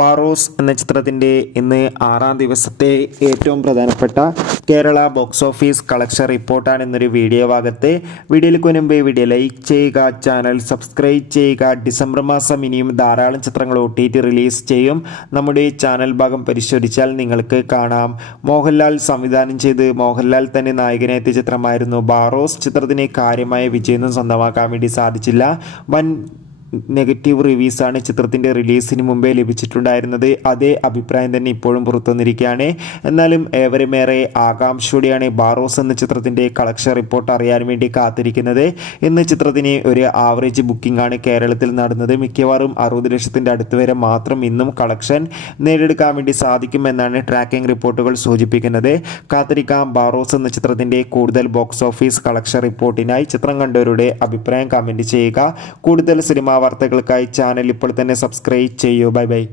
വാറോസ് എന്ന ചിത്രത്തിൻ്റെ ഇന്ന് 6-ാം ദിവസത്തെ ഏറ്റവും പ്രധാനപ്പെട്ട കേരള ബോക്സ് ഓഫീസ് കളക്ഷൻ റിപ്പോർട്ടാണ് ഇന്നൊരു വീഡിയോ ഭാഗത്ത്. വീഡിയോയിലേക്ക് മുൻപ് വീഡിയോ ലൈക്ക് ചെയ്യുക, ചാനൽ സബ്സ്ക്രൈബ് ചെയ്യുക. ഡിസംബർ മാസം ഇനിയും ധാരാളം ചിത്രങ്ങൾ OTT റിലീസ് ചെയ്യും. നമ്മുടെ ചാനൽ ഭാഗം പരിശോധിച്ചാൽ നിങ്ങൾക്ക് കാണാം. മോഹൻലാൽ സംവിധാനം ചെയ്ത് മോഹൻലാൽ തന്നെ നായകനെ എത്തിയ ചിത്രമായിരുന്നു വാറോസ്. ചിത്രത്തിന് കാര്യമായ വിജയമൊന്നും സ്വന്തമാക്കാൻ വേണ്ടി സാധിച്ചില്ല. വൻ നെഗറ്റീവ് റിവ്യൂസാണ് ചിത്രത്തിൻ്റെ റിലീസിന് മുമ്പേ ലഭിച്ചിട്ടുണ്ടായിരുന്നത്. അതേ അഭിപ്രായം തന്നെ ഇപ്പോഴും പുറത്തുവന്നിരിക്കുകയാണ്. എന്നാലും ഏവരുമേറെ ആകാംക്ഷയോടെയാണ് വാറോസ് എന്ന ചിത്രത്തിൻ്റെ കളക്ഷൻ റിപ്പോർട്ട് അറിയാൻ വേണ്ടി കാത്തിരിക്കുന്നത്. ഇന്ന് ചിത്രത്തിന് ഒരു ആവറേജ് ബുക്കിംഗ് ആണ് കേരളത്തിൽ നടന്നത്. മിക്കവാറും 60 ലക്ഷത്തിൻ്റെ അടുത്ത് വരെ മാത്രം ഇന്നും കളക്ഷൻ നേടിയെടുക്കാൻ വേണ്ടി സാധിക്കുമെന്നാണ് ട്രാക്കിംഗ് റിപ്പോർട്ടുകൾ സൂചിപ്പിക്കുന്നത്. കാത്തിരിക്കാം വാറോസ് എന്ന ചിത്രത്തിൻ്റെ കൂടുതൽ ബോക്സ് ഓഫീസ് കളക്ഷൻ റിപ്പോർട്ടിനായി. ചിത്രം കണ്ടവരുടെ അഭിപ്രായം കമൻറ്റ് ചെയ്യുക. കൂടുതൽ സിനിമാ വാർത്തകൾക്കായി ചാനൽ ഇപ്പോൾ തന്നെ സബ്സ്ക്രൈബ് ചെയ്യൂ. Bye bye.